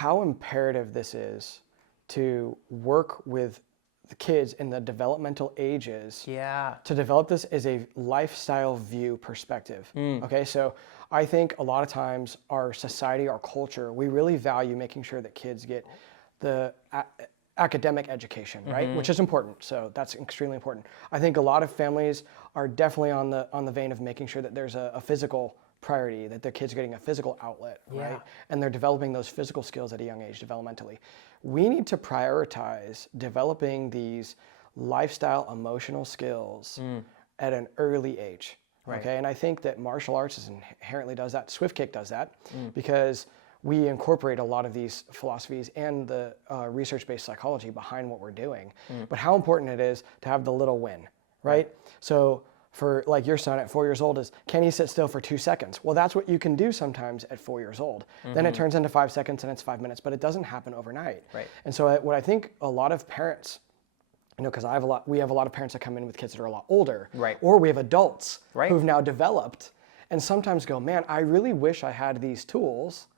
how imperative this is to work with the kids in the developmental ages to develop this as a lifestyle view perspective. Okay, so I think a lot of times our society, our culture, we really value making sure that kids get the academic education, right? Which is important. So that's extremely important. I think a lot of families are definitely on the vein of making sure that there's a physical priority, that their kids are getting a physical outlet, right? And they're developing those physical skills at a young age developmentally. We need to prioritize developing these lifestyle emotional skills at an early age. Okay, and I think that martial arts inherently does that. SwiftKick does that because we incorporate a lot of these philosophies and the research-based psychology behind what we're doing. But how important it is to have the little win, right? So for like your son at 4 years old is, can he sit still for 2 seconds? Well, that's what you can do sometimes at 4 years old. Then it turns into 5 seconds and it's 5 minutes, but it doesn't happen overnight. And so what I think a lot of parents, you know, because we have a lot of parents that come in with kids that are a lot older, or we have adults who've now developed and sometimes go, man, I really wish I had these tools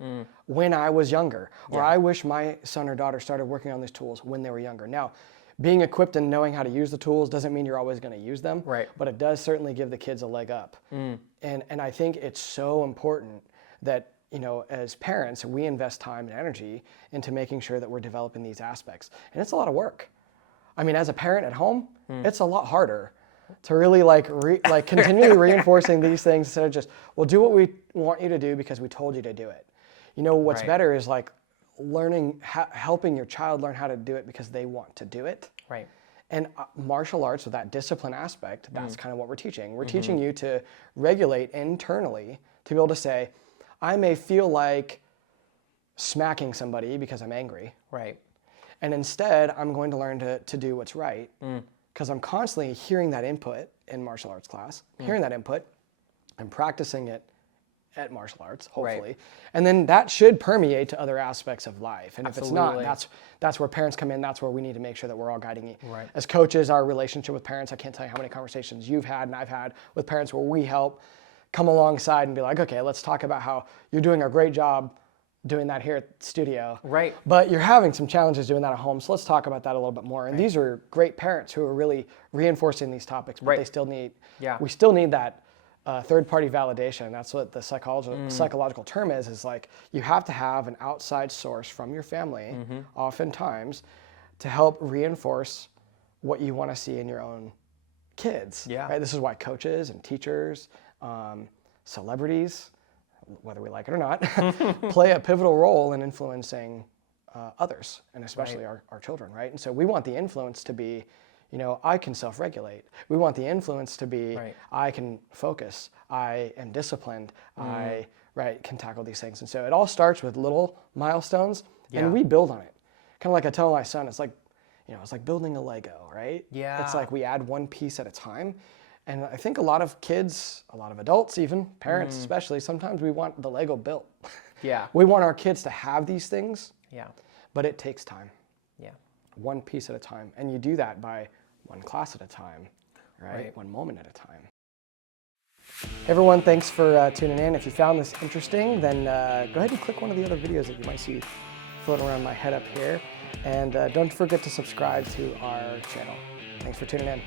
when I was younger, or I wish my son or daughter started working on these tools when they were younger. Now, being equipped and knowing how to use the tools doesn't mean you're always going to use them, but it does certainly give the kids a leg up. And I think it's so important that, you know, as parents, we invest time and energy into making sure that we're developing these aspects. And it's a lot of work. I mean, as a parent at home, it's a lot harder to really continually reinforcing these things instead of just, well, do what we want you to do because we told you to do it. You know, what's better is like learning, helping your child learn how to do it because they want to do it. And martial arts with that discipline aspect, that's kind of what we're teaching. We're teaching you to regulate internally to be able to say, I may feel like smacking somebody because I'm angry. And instead, I'm going to learn to do what's right because I'm constantly hearing that input in martial arts class, hearing that input and practicing it at martial arts, hopefully. And then that should permeate to other aspects of life. And if it's not, that's where parents come in. That's where we need to make sure that we're all guiding you. As coaches, our relationship with parents, I can't tell you how many conversations you've had and I've had with parents where we help come alongside and be like, okay, let's talk about how you're doing a great job doing that here at the studio. But you're having some challenges doing that at home. So let's talk about that a little bit more. And these are great parents who are really reinforcing these topics, but they still need, we still need that third-party validation. That's what the psychological term is like you have to have an outside source from your family, oftentimes, to help reinforce what you want to see in your own kids. This is why coaches and teachers, celebrities, whether we like it or not, play a pivotal role in influencing others, and especially our children, right? And so we want the influence to be, you know, I can self-regulate. We want the influence to be, I can focus, I am disciplined, I can tackle these things. And so it all starts with little milestones, and we build on it. Kind of like I tell my son, it's like, you know, it's like building a Lego, right? It's like we add one piece at a time. And I think a lot of kids, a lot of adults even, parents especially, sometimes we want the Lego built. We want our kids to have these things, but it takes time. One piece at a time. And you do that by one class at a time, right? One moment at a time. Hey everyone, thanks for tuning in. If you found this interesting, then go ahead and click one of the other videos that you might see floating around my head up here. And don't forget to subscribe to our channel. Thanks for tuning in.